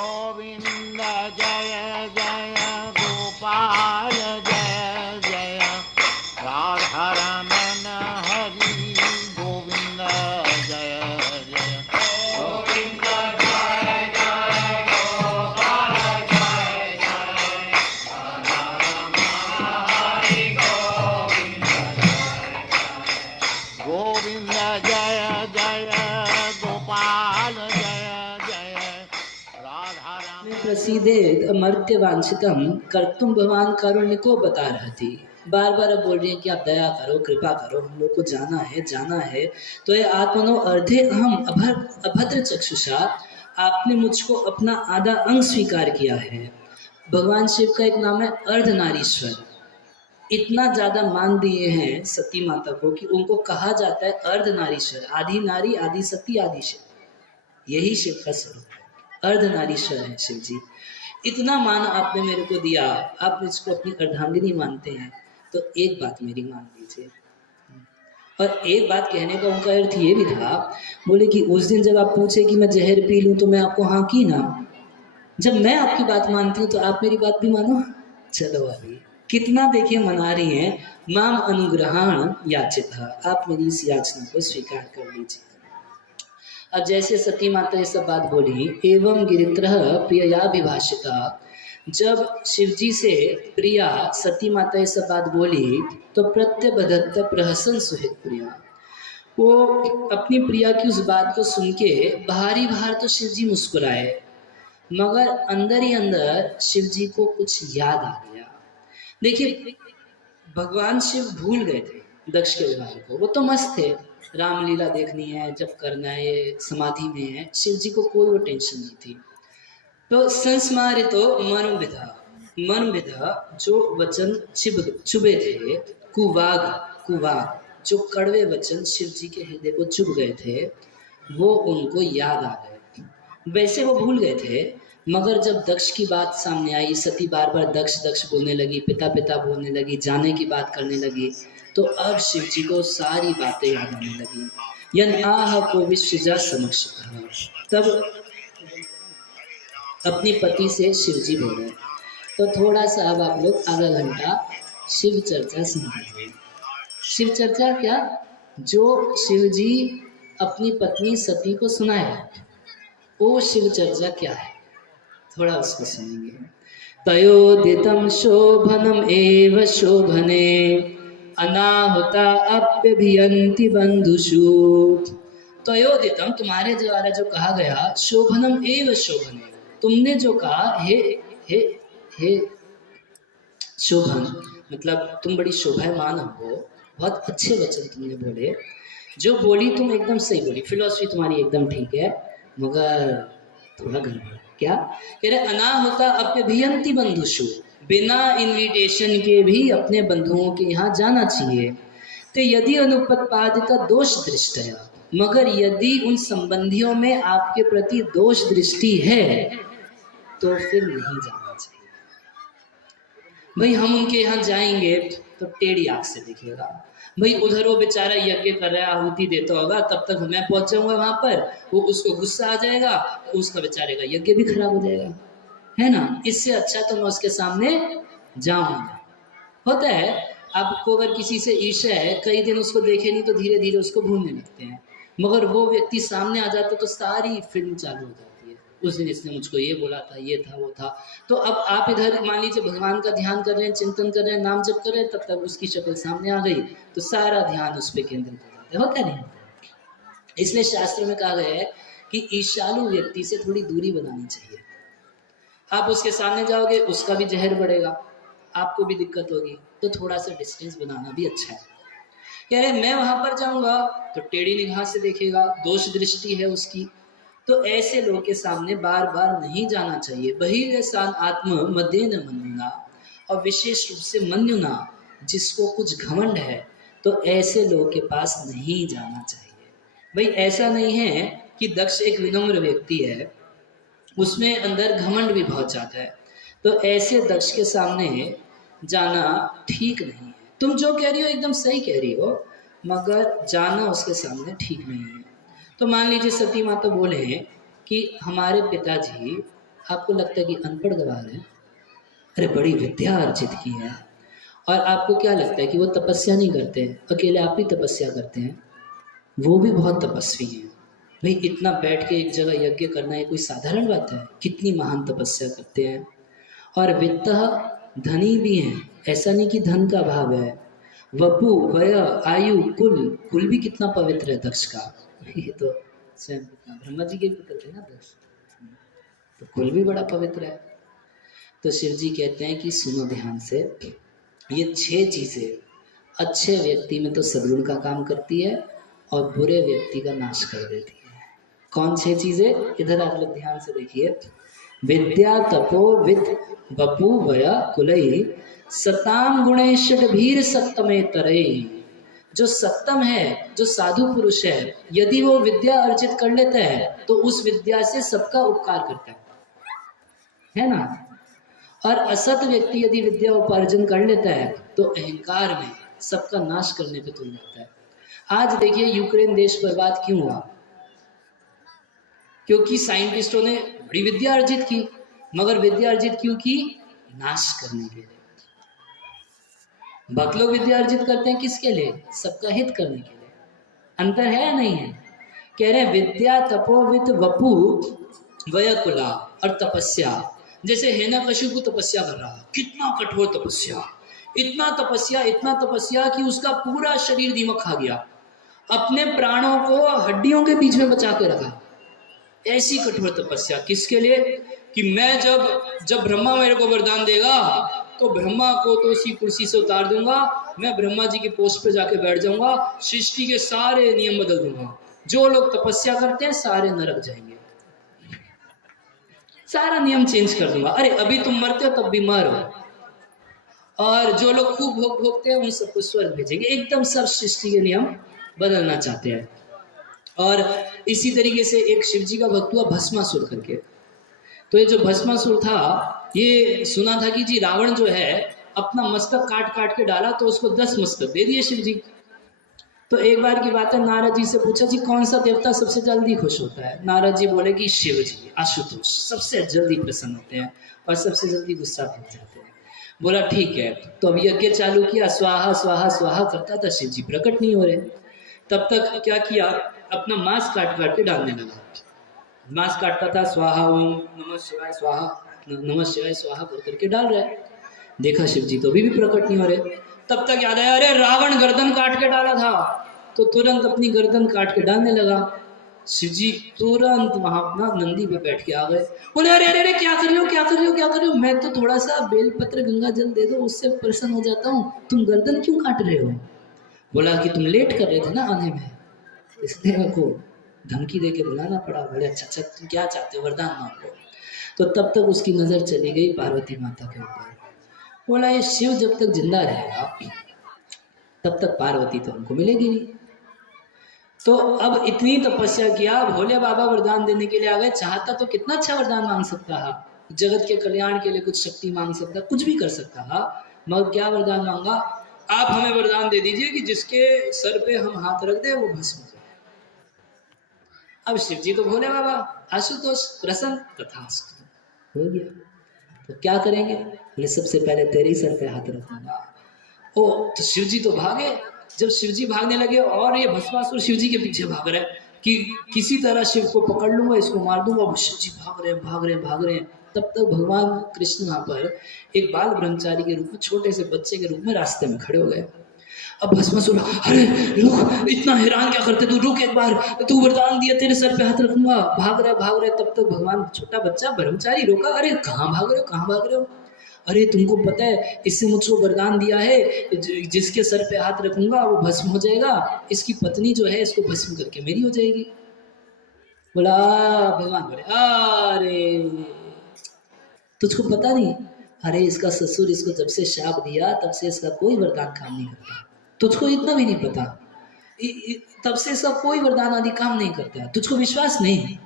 गोविंद जय जय गोपाल जय जय राधा रमण हरि गोविंद जय जय गोविंद जय जय गोपाल जय जय राधा रमण हरि गोविंद जय जय गोपाल जय जय राधा रमण प्रसीदेत अमर्त्य वांछितम कर्तुम भगवान कारुण्यको बता रही थी। बार बार अब बोल रही है कि आप दया करो, कृपा करो, हम लोग को जाना है। तो ये आत्मनो अर्धे अहम अभद्र चक्षुषा, आपने मुझको अपना आधा अंग स्वीकार किया है। भगवान शिव का एक नाम है अर्धनारीश्वर। इतना ज्यादा मान दिए हैं सती माता को कि उनको कहा जाता है अर्धनारीश्वर, आधी नारी आधी सती आधी शिव। यही शिव का स्वरूप है, अर्धनारीश्वर है शिव जी। इतना मान आपने मेरे को दिया, आप इसको अपनी अर्धांगिनी मानते हैं, तो एक बात मेरी मान लीजिए। और एक बात कहने का उनका अर्थ ये भी था, बोले कि उस दिन जब आप पूछे कि मैं जहर पी लूं तो मैं आपको हाँ की ना, जब मैं आपकी बात मानती हूँ तो आप मेरी बात भी मानो। चलो अभी कितना देखिए मना रही हैं, माम अनुग्रहण याचिता, आप मेरी इस याचना को स्वीकार कर लीजिए। अब जैसे सती माता ये सब बात बोली, एवं गिरित्रः प्रिया विभाषिता, जब शिवजी से प्रिया सती माता ये सब बात बोली तो प्रत्यबधत्त प्रहसन सुहित प्रिया, वो अपनी प्रिया की उस बात को सुन के बाहरी बाहर तो शिवजी मुस्कुराए, मगर अंदर ही अंदर शिवजी को कुछ याद आ गया। देखिए भगवान शिव भूल गए थे दक्ष के व्यवहार को, वो तो मस्त थे, रामलीला देखनी है, जब करना है, ये समाधि में है, शिव जी को कोई वो टेंशन नहीं थी। तो संस्मारितो मन विधा जो वचन चुभे थे, कुवाग जो कड़वे वचन शिव जी के हृदय को चुभ गए थे, वो उनको याद आ गए। वैसे वो भूल गए थे, मगर जब दक्ष की बात सामने आई, सती बार बार दक्ष बोलने लगी, पिता पिता बोलने लगी, जाने की बात करने लगी, तो अब शिव जी को सारी बातें याद आने लगी। यन आह को विश्वजा समक्ष, तब अपने पति से शिव जी बोले। तो थोड़ा सा अब आप लोग आधा घंटा शिव चर्चा सुनिए। शिव चर्चा क्या, जो शिव जी अपनी पत्नी सती को सुनाए, वो शिव चर्चा क्या है, थोड़ा उसको सुनेंगे। तयोदितं शोभनम एव शोभने अनाहुता अप्यभियन्ति बंधुषु। तयोदितं, तुम्हारे द्वारा जो कहा गया, शोभनम एव शोभने, तुमने जो कहा, हे शोभन, मतलब तुम बड़ी शोभायमान हो, बहुत अच्छे वचन तुमने बोले, जो बोली तुम एकदम सही बोली, फिलॉसफी तुम्हारी एकदम ठीक है, मगर थोड़ा गड़बड़। क्या कह रहे, अनाहुता अप्यभियन्ति बंधुषु, बिना इनविटेशन के भी अपने बंधुओं के यहाँ जाना चाहिए। तो यदि अनुपत्पादित दोष दृष्टि है, मगर यदि उन संबंधियों में आपके प्रति दोष दृष्टि है तो फिर नहीं जाना चाहिए। भाई हम उनके यहाँ जाएंगे तो टेढ़ी आंख से दिखेगा, भाई उधर वो बेचारा यज्ञ कर रहा है, आहुति देता होगा, तब तक मैं पहुंच जाऊंगा वहां पर, वो उसको गुस्सा आ जाएगा, उसका बेचारे का यज्ञ भी खराब हो जाएगा, है ना। इससे अच्छा तो मैं उसके सामने जाऊंगा। होता है आपको, अगर किसी से ईर्ष्या है, कई दिन उसको देखे नहीं तो धीरे धीरे उसको भूलने लगते हैं, मगर वो व्यक्ति सामने आ जाता तो सारी फिल्म चालू हो जाती है, उस दिन इसने मुझको ये बोला था, ये था, वो था। तो अब आप इधर मान लीजिए भगवान का ध्यान कर रहे हैं, चिंतन कर रहे हैं, नाम जप कर रहे हैं, तब तक उसकी शक्ल सामने आ गई, तो सारा ध्यान उस पर केंद्रित हो जाता है। होता नहीं। इसलिए शास्त्र में कहा गया है कि ईर्ष्यालु व्यक्ति से थोड़ी दूरी बनानी चाहिए। आप उसके सामने जाओगे, उसका भी जहर बढ़ेगा, आपको भी दिक्कत होगी, तो थोड़ा सा डिस्टेंस बनाना भी अच्छा है। कह रहे मैं वहां पर जाऊंगा तो टेढ़ी निगाह से देखेगा, दोष दृष्टि है उसकी, तो ऐसे लोग के सामने बार बार नहीं जाना चाहिए। बहिर्यसान आत्म मध्य न मनुना, और विशेष रूप से मनुना, जिसको कुछ घमंड है, तो ऐसे लोग के पास नहीं जाना चाहिए। भाई ऐसा नहीं है कि दक्ष एक विनम्र व्यक्ति है, उसमें अंदर घमंड भी बहुत ज्यादा है, तो ऐसे दक्ष के सामने जाना ठीक नहीं है। तुम जो कह रही हो एकदम सही कह रही हो, मगर जाना उसके सामने ठीक नहीं है। तो मान लीजिए सती माता बोले कि हमारे पिताजी आपको लगता है कि अनपढ़ गवार है, अरे बड़ी विद्या अर्जित की है। और आपको क्या लगता है कि वो तपस्या नहीं करते, अकेले आप ही तपस्या करते हैं, वो भी बहुत तपस्वी हैं। भाई इतना बैठ के एक जगह यज्ञ करना ये कोई साधारण बात है, कितनी महान तपस्या करते हैं। और वित्तः धनी भी हैं, ऐसा नहीं कि धन का अभाव है। वपु वय आयु कुल, कुल भी कितना पवित्र है दक्ष का, ये तो स्वयं ब्रह्मा जी के पुत्र थे ना दक्ष, तो कुल भी बड़ा पवित्र है। तो शिव जी कहते हैं कि सुनो ध्यान से, ये 6 चीजें अच्छे व्यक्ति में तो सद्गुण का काम करती है और बुरे व्यक्ति का नाश कर देती है। कौन 6 चीजें, इधर आप लोग ध्यान से देखिए। विद्या तपो वित्त वपु वय कुलई सताम गुणेशड भीर सत्तमे तरई। जो सत्तम है, जो साधु पुरुष है, यदि वो विद्या अर्जित कर लेता है तो उस विद्या से सबका उपकार करता है ना। और असत व्यक्ति यदि विद्या उपार्जन कर लेता है तो अहंकार में सबका नाश करने पे तुल जाता है। आज देखिए यूक्रेन देश बर्बाद क्यों हुआ, क्योंकि साइंटिस्टों ने बड़ी विद्या अर्जित की, मगर विद्या अर्जित क्यों की, नाश करने के लिए। भक्त लोग विद्या अर्जित करते हैं किसके लिए, सबका हित करने के लिए। अंतर है या नहीं है, कह रहे हैं विद्या तपोवित वपु वयकुला और तपस्या। जैसे हिरण्यकशिपु तपस्या कर रहा, कितना कठोर तपस्या, इतना तपस्या कि उसका पूरा शरीर दीमक खा गया, अपने प्राणों को हड्डियों के बीच में बचा के रखा। ऐसी कठोर तपस्या किसके लिए, कि मैं जब ब्रह्मा मेरे को वरदान देगा तो ब्रह्मा को तो उसी कुर्सी से उतार दूंगा, मैं ब्रह्मा जी की पोस्ट पे जाके बैठ जाऊंगा, सृष्टि के सारे नियम बदल दूंगा, जो लोग तपस्या करते हैं सारे नरक जाएंगे, सारा नियम चेंज कर दूंगा। अरे अभी तुम मरते हो तब भी मरो, और जो लोग खूब भोग भोगते हैं उन सबको स्वर्ग भेजेंगे। एकदम सब सृष्टि के नियम बदलना चाहते हैं। और इसी तरीके से एक शिव जी का भक्त हुआ भस्मासुर करके। तो ये जो भस्मासुर था, ये सुना था कि जी रावण जो है अपना मस्तक काट काट के डाला तो उसको 10 मस्तक दे दिए शिव जी। तो एक बार की बात है, नारद जी से पूछा जी कौन सा देवता सबसे जल्दी खुश होता है। नारद जी बोले कि शिव जी, आशुतोष सबसे जल्दी प्रसन्न होते हैं और सबसे जल्दी गुस्सा भूल जाते हैं। बोला ठीक है। तो अब यज्ञ चालू किया, स्वाहा स्वाहा स्वाहा करता था, शिव जी प्रकट नहीं हो रहे। तब तक क्या किया, अपना मांस काट काट के डालने लगा। मांस काटता था, स्वाहा ओम नमः शिवाय स्वाहा नमः शिवाय स्वाहा कर करके डाल रहा है। देखा शिव जी तो भी प्रकट नहीं हो रहे। तब तक याद आया, अरे रावण गर्दन काट के डाला था, तो तुरंत अपनी गर्दन काट के डालने लगा। शिव जी तुरंत वहां अपना नंदी पे बैठ के आ गए। बोले अरे अरे अरे क्या कर रहे हो, क्या कर रहे हो, क्या कर रहे हो, मैं तो थोड़ा सा बेलपत्र गंगा जल दे दो उससे प्रसन्न हो जाता हूँ, तुम गर्दन क्यों काट रहे हो। बोला कि तुम लेट कर रहे थे ना आने में, इसलिए मेरे को धमकी दे के बुलाना पड़ा। बोले अच्छा अच्छा तुम क्या चाहते हो, वरदान मांग लो। तो तब तक उसकी नजर चली गई पार्वती माता के ऊपर। बोला ये शिव जब तक जिंदा रहेगा तब तक पार्वती तो हमको मिलेगी नहीं। तो अब इतनी तपस्या किया, भोले बाबा वरदान देने के लिए आ गए। चाहता तो कितना अच्छा वरदान मांग सकता है, जगत के कल्याण के लिए कुछ शक्ति मांग सकता, कुछ भी कर सकता है, मगर क्या वरदान मांगा, आप हमें वरदान दे दीजिए कि जिसके सर पे हम हाथ रख दे वो भस्म हो जाए। अब शिव जी तो भोले बाबा, आशुतोष प्रसन्न, तथास्तु हो गया। तो क्या करेंगे, बोले सबसे पहले तेरे ही सर पे हाथ रखूंगा। ओ तो शिव जी तो भागे। जब शिव जी भागने लगे और ये भस्मासुर शिव जी के पीछे भाग रहे हैं कि किसी तरह शिव को पकड़ लूंगा, इसको मार दूंगा। वो शिव जी भाग रहे हैं भाग रहे हैं भाग रहे हैं। तब तक भगवान कृष्ण वहां पर एक बाल ब्रह्मचारी के रूप में, छोटे से बच्चे के रूप में रास्ते में खड़े हो गए। अब भस्मासुर, अरे रुक, इतना हैरान क्या करते, तू रुक एक बार, तू वरदान दिया तेरे सर पे हाथ रखूंगा। भाग रहे। तब तक भगवान, छोटा बच्चा ब्रह्मचारी रोका, अरे कहाँ भाग रहे हो, कहाँ भाग रहे हो। अरे तुमको पता है इससे मुझको वरदान दिया है, जिसके सर पे हाथ रखूंगा वो भस्म हो जाएगा, इसकी पत्नी जो है इसको भस्म करके मेरी हो जाएगी। बोला भगवान बोले अरे तुझको पता नहीं, अरे इसका ससुर इसको जब से शाप दिया तब से इसका कोई वरदान काम नहीं करता, तुझको इतना भी नहीं पता, तब से इसका कोई वरदान आदि काम नहीं करता, तुझको विश्वास नहीं।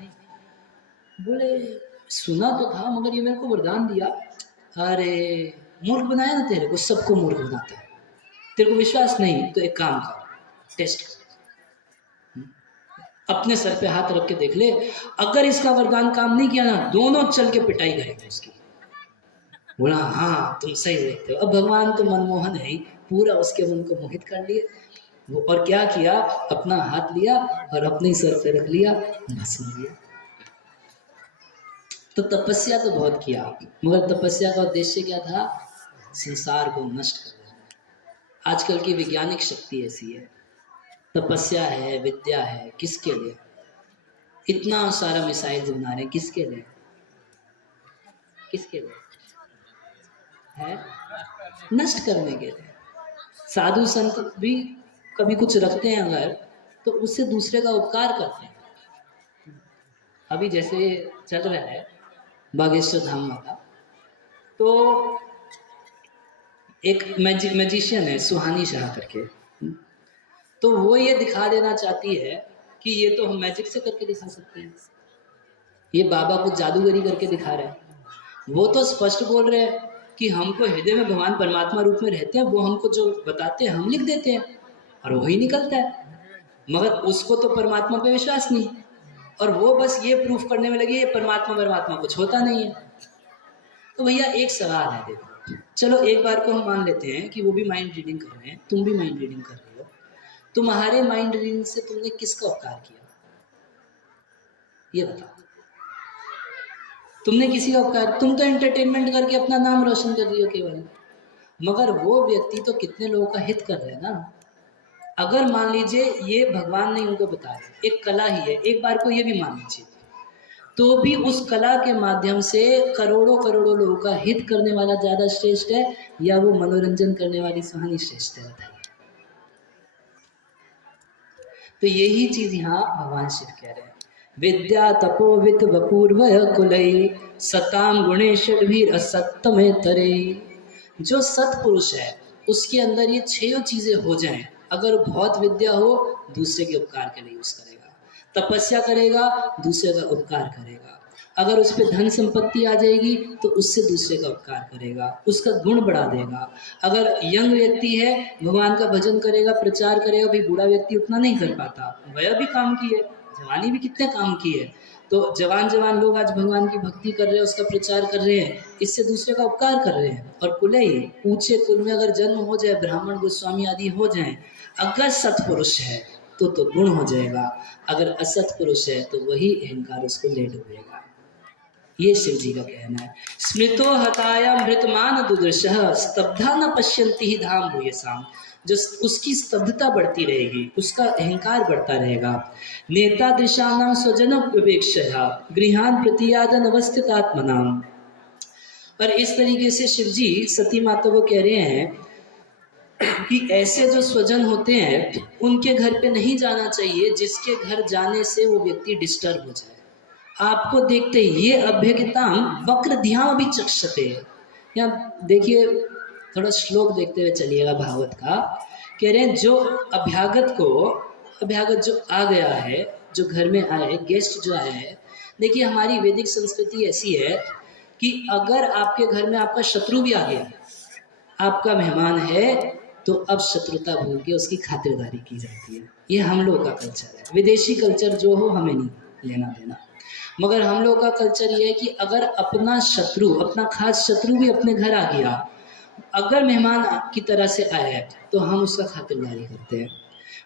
बोले सुना तो था मगर ये मेरे को वरदान दिया। अरे मूर्ख बनाया ना तेरे को, सबको मूर्ख बनाता है। तेरे को विश्वास नहीं तो एक काम कर, टेस्ट कर। अपने सर पे हाथ रख के देख ले, अगर इसका वरदान काम नहीं किया ना, दोनों चल के पिटाई करेंगे उसकी। बोला हाँ तुम सही देखते हो। अब भगवान तो मनमोहन है ही, पूरा उसके मन को मोहित कर लिए वो, और क्या किया, अपना हाथ लिया और अपने सर पे रख लिया, भस्म लिया। तो तपस्या तो बहुत किया, मगर तपस्या का उद्देश्य क्या था, संसार को नष्ट कर देना। आजकल की वैज्ञानिक शक्ति ऐसी है, तपस्या है, विद्या है, किसके लिए? इतना सारा मिसाइल बना रहे हैं, किसके लिए? किसके लिए है? नष्ट करने के लिए। साधु संत भी कभी कुछ रखते हैं अगर, तो उससे दूसरे का उपकार करते हैं। अभी जैसे चल रहा है बागेश्वर धाम वाला, तो एक मैजिशियन है सुहानी शाह करके, तो वो ये दिखा देना चाहती है कि ये तो हम मैजिक से करके दिखा सकते हैं, ये बाबा कुछ जादूगरी करके दिखा रहे हैं। वो तो स्पष्ट बोल रहे हैं कि हमको हृदय में भगवान परमात्मा रूप में रहते हैं, वो हमको जो बताते हैं हम लिख देते हैं और वही निकलता है, मगर उसको तो परमात्मा पे विश्वास नहीं, और वो बस ये प्रूफ करने में लगी ये परमात्मा कुछ होता नहीं है। तो भैया एक सवाल है, देखो चलो एक बार को हम मान लेते हैं कि वो भी माइंड रीडिंग कर रहे हैं, तुम भी माइंड रीडिंग कर रहे हो, तुम्हारे माइंड रीडिंग से तुमने किसका उपकार किया, ये बताओ। तुमने किसी का उपकार, तुम तो एंटरटेनमेंट करके अपना नाम रोशन कर रही हो केवल, मगर वो व्यक्ति तो कितने लोगों का हित कर रहे हैं ना। अगर मान लीजिए ये भगवान ने उनको बताया, एक कला ही है, एक बार को ये भी मान लीजिए, तो भी उस कला के माध्यम से करोड़ों करोड़ों लोगों का हित करने वाला ज्यादा श्रेष्ठ है या वो मनोरंजन करने वाली सुहानी श्रेष्ठ है, बताइए। तो यही चीज यहाँ भगवान शिव कह रहे हैं, विद्या तपो वित वपूर्वय कुलई सताम गुणेश्वर भी असत्य में तरे। जो सत्पुरुष है उसके अंदर ये 6 चीजें हो जाएं, अगर बहुत विद्या हो दूसरे के उपकार के लिए यूज करेगा, तपस्या करेगा दूसरे का उपकार करेगा, अगर उस पर धन संपत्ति आ जाएगी तो उससे दूसरे का उपकार करेगा, उसका गुण बढ़ा देगा। अगर यंग व्यक्ति है भगवान का भजन करेगा, प्रचार करेगा, भाई बूढ़ा व्यक्ति उतना नहीं कर पाता, वह भी काम की है, जवानी भी कितने काम की है, तो जवान लोग आज भगवान की भक्ति कर रहे हैं, उसका प्रचार कर रहे हैं, इससे दूसरे का उपकार कर रहे हैं। और कुलई, ऊंचे कुल में अगर जन्म हो जाए, ब्राह्मण गोस्वामी आदि हो जाए, अगर सत्पुरुष है तो गुण हो जाएगा, अगर असत पुरुष है तो वही अहंकार उसको ले डूबेगा। ये शिव जी का कहना है। स्मृतो हताया मृतमान दुदृशः स्तब्धा न पश्यन्ति ही धाम भूयसाम। जो उसकी स्तब्धता बढ़ती रहेगी, उसका अहंकार बढ़ता रहेगा। नेता दृशानाम स्वजन विवेक्षया गृहान प्रतियादन अवस्थितात्मनाम। पर इस तरीके से शिव जी सती माता को कह रहे हैं कि ऐसे जो स्वजन होते हैं उनके घर पे नहीं जाना चाहिए, जिसके घर जाने से वो व्यक्ति डिस्टर्ब हो जाए। आपको देखते ये अभ्यगिताम वक्र ध्यान भी चक्षते। यहाँ देखिए, थोड़ा श्लोक देखते हुए चलिएगा भागवत का। कह रहे हैं जो अभ्यागत जो आ गया है, जो घर में आए, गेस्ट जो आए हैं, देखिए हमारी वैदिक संस्कृति ऐसी है कि अगर आपके घर में आपका शत्रु भी आ गया, आपका मेहमान है, तो अब शत्रुता भूल के उसकी खातिरदारी की जाती है। ये हम लोग का कल्चर है। विदेशी कल्चर जो हो हमें नहीं लेना देना, मगर हम लोग का कल्चर ये है कि अगर अपना शत्रु, अपना खास शत्रु भी अपने घर आ गया, अगर मेहमान की तरह से आया है, तो हम उसका खातिरदारी करते हैं।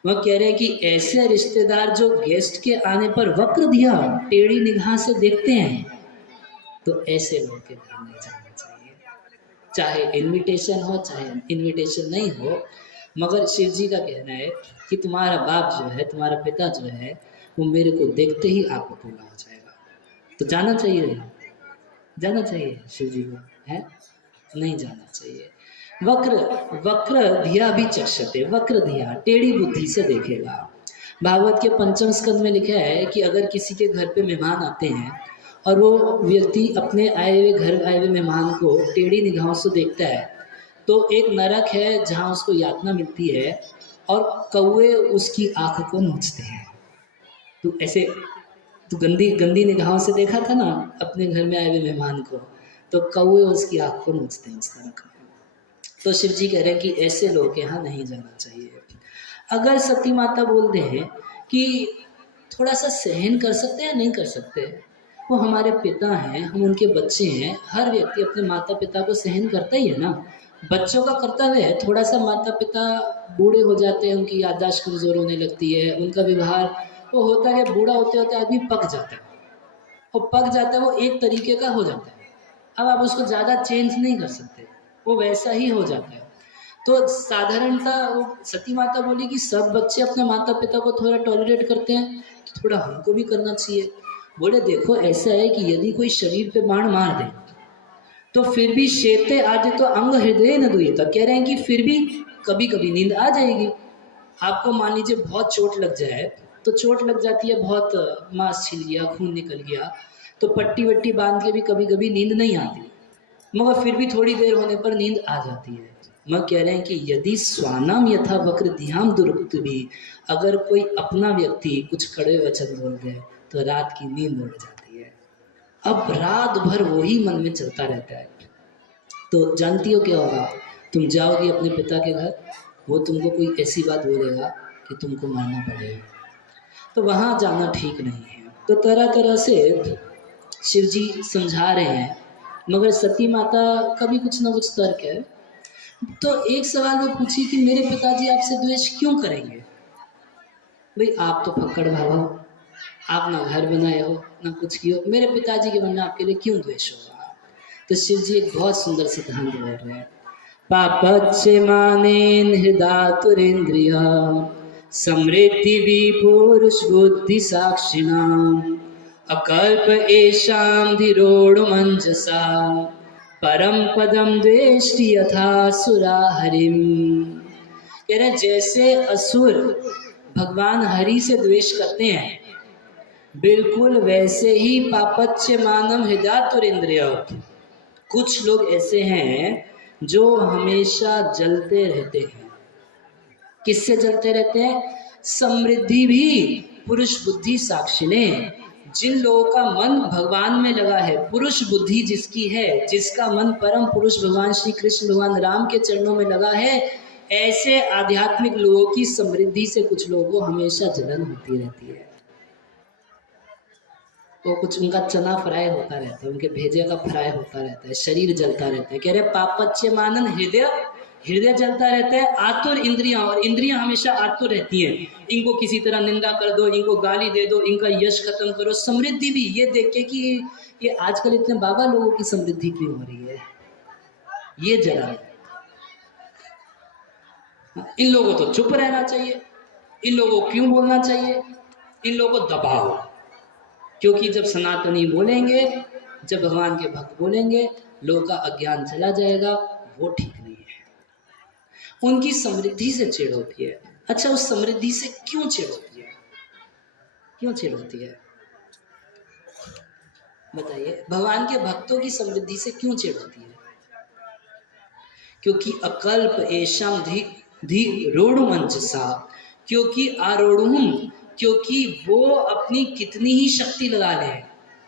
वह कह रहे हैं कि ऐसे रिश्तेदार जो गेस्ट के आने पर वक्र दिया, टेढ़ी निगाह से देखते हैं, तो ऐसे लोग के घर नहीं जाना चाहिए, चाहे इनविटेशन हो चाहे इनविटेशन नहीं हो। मगर शिव जी का कहना है कि तुम्हारा बाप जो है, तुम्हारा पिता जो है, वो मेरे को देखते ही आपको पूरा हो जाएगा, तो जाना चाहिए, जाना चाहिए शिव जी को, है नहीं जाना चाहिए। वक्र धिया भी चक्षते, वक्र धिया टेढ़ी बुद्धि से देखेगा। भागवत के 5वें स्कंद में लिखा है कि अगर किसी के घर पे मेहमान आते हैं और वो व्यक्ति अपने घर आए हुए मेहमान को टेढ़ी निगाहों से देखता है, तो एक नरक है जहाँ उसको यातना मिलती है और कौवे उसकी आंख को नोचते हैं। तो ऐसे तो गंदी निगाहों से देखा था ना अपने घर में आए हुए मेहमान को, तो कौवे उसकी आंख को नोचते हैं उस नरक में। तो शिव जी कह रहे हैं कि ऐसे लोग के यहाँ नहीं जाना चाहिए। अगर सती माता बोलते हैं कि थोड़ा सा सहन कर सकते हैं या नहीं कर सकते? वो हमारे पिता हैं, हम उनके बच्चे हैं, हर व्यक्ति अपने माता पिता को सहन करता ही है ना। बच्चों का कर्तव्य है, थोड़ा सा माता पिता बूढ़े हो जाते हैं, उनकी याददाश्त कमज़ोर होने लगती है, उनका व्यवहार वो होता है, बूढ़ा होते होते आदमी पक जाता है, वो पक जाता है, वो एक तरीके का हो जाता है। अब आप उसको ज़्यादा चेंज नहीं कर सकते, वो वैसा ही हो जाता है। तो साधारणतः वो सती माता बोली कि सब बच्चे अपने माता पिता को थोड़ा टॉलरेट करते हैं, तो थोड़ा हमको भी करना चाहिए। बोले देखो ऐसा है कि यदि कोई शरीर पे बाण मार दे तो फिर भी शेते आज तो अंग हृदय न दुईता, कह रहे हैं कि फिर भी कभी कभी नींद आ जाएगी। आपको मान लीजिए बहुत चोट लग जाए, तो चोट लग जाती है, बहुत मांस छिल गया, खून निकल गया, तो पट्टी वट्टी बांध के भी कभी कभी नींद नहीं आती, मगर फिर भी थोड़ी देर होने पर नींद आ जाती है। मैं कह रहे हैं कि यदि स्वानाम यथा वक्र ध्यान दुरुक्त भी, अगर कोई अपना व्यक्ति कुछ कड़वे वचन बोल दे तो रात की नींद उड़ जाती है। अब रात भर वही मन में चलता रहता है। तो जानती हो क्या होगा, तुम जाओगी अपने पिता के घर, वो तुमको कोई ऐसी बात बोलेगा कि तुमको मानना पड़ेगा, तो वहाँ जाना ठीक नहीं है। तो तरह तरह से शिव जी समझा रहे हैं, मगर सती माता का भी कुछ ना कुछ तर्क है। तो एक सवाल वो पूछी कि मेरे पिताजी आपसे द्वेष क्यों करेंगे? भाई आप तो फक्कड़ भावा हो, आप ना घर बनाए हो ना कुछ किए, मेरे पिताजी के मन में आपके लिए क्यों द्वेष होगा? तो शिव जी एक बहुत सुंदर सिद्धांत बोल रहे हैं, पापच्य मानेन हृदातुरेन्द्रिया समृद्धि विपुरुष बुद्धि साक्षिणाम अकल्प एषां धीरोड़ मंजसा परम पदम द्वेष्टि यथा सुरा हरिम। कह रहे जैसे असुर भगवान हरि से द्वेष करते हैं, बिल्कुल वैसे ही पापच्य मानव हृदयातुरेन्द्रिय, कुछ लोग ऐसे हैं जो हमेशा जलते रहते हैं। किससे जलते रहते हैं? समृद्धि भी पुरुष बुद्धि साक्षिणे, जिन लोगों का मन भगवान में लगा है, पुरुष बुद्धि जिसकी है, जिसका मन परम पुरुष भगवान श्री कृष्ण भगवान राम के चरणों में लगा है, ऐसे आध्यात्मिक लोगों की समृद्धि से कुछ लोगों को हमेशा जलन होती रहती है। वो कुछ उनका चना फ्राई होता रहता है, उनके भेजे का फ्राई होता रहता है, शरीर जलता रहता है। कह रहे पापच्य मानन हृदय, हृदय जलता रहता है, आतुर इंद्रियां, और इंद्रियां हमेशा आतुर रहती हैं, इनको किसी तरह निंदा कर दो, इनको गाली दे दो, इनका यश खत्म करो। समृद्धि भी ये देख के कि ये आजकल इतने बाबा लोगों की समृद्धि क्यों हो रही है, ये जला। इन लोगों को तो चुप रहना चाहिए, इन लोगों को क्यों बोलना चाहिए, इन लोगों को दबाओ, क्योंकि जब सनातनी बोलेंगे, जब भगवान के भक्त बोलेंगे, लोगों का अज्ञान चला जाएगा, वो ठीक नहीं है। उनकी समृद्धि से चिढ़ होती है। अच्छा, उस समृद्धि से क्यों चिढ़ होती है? क्यों चिढ़ होती है बताइए? भगवान के भक्तों की समृद्धि से क्यों चिढ़ होती है? क्योंकि अकल्प एशम धी रोड़ मंचसा, क्योंकि आरोढ़, क्योंकि वो अपनी कितनी ही शक्ति लगा ले,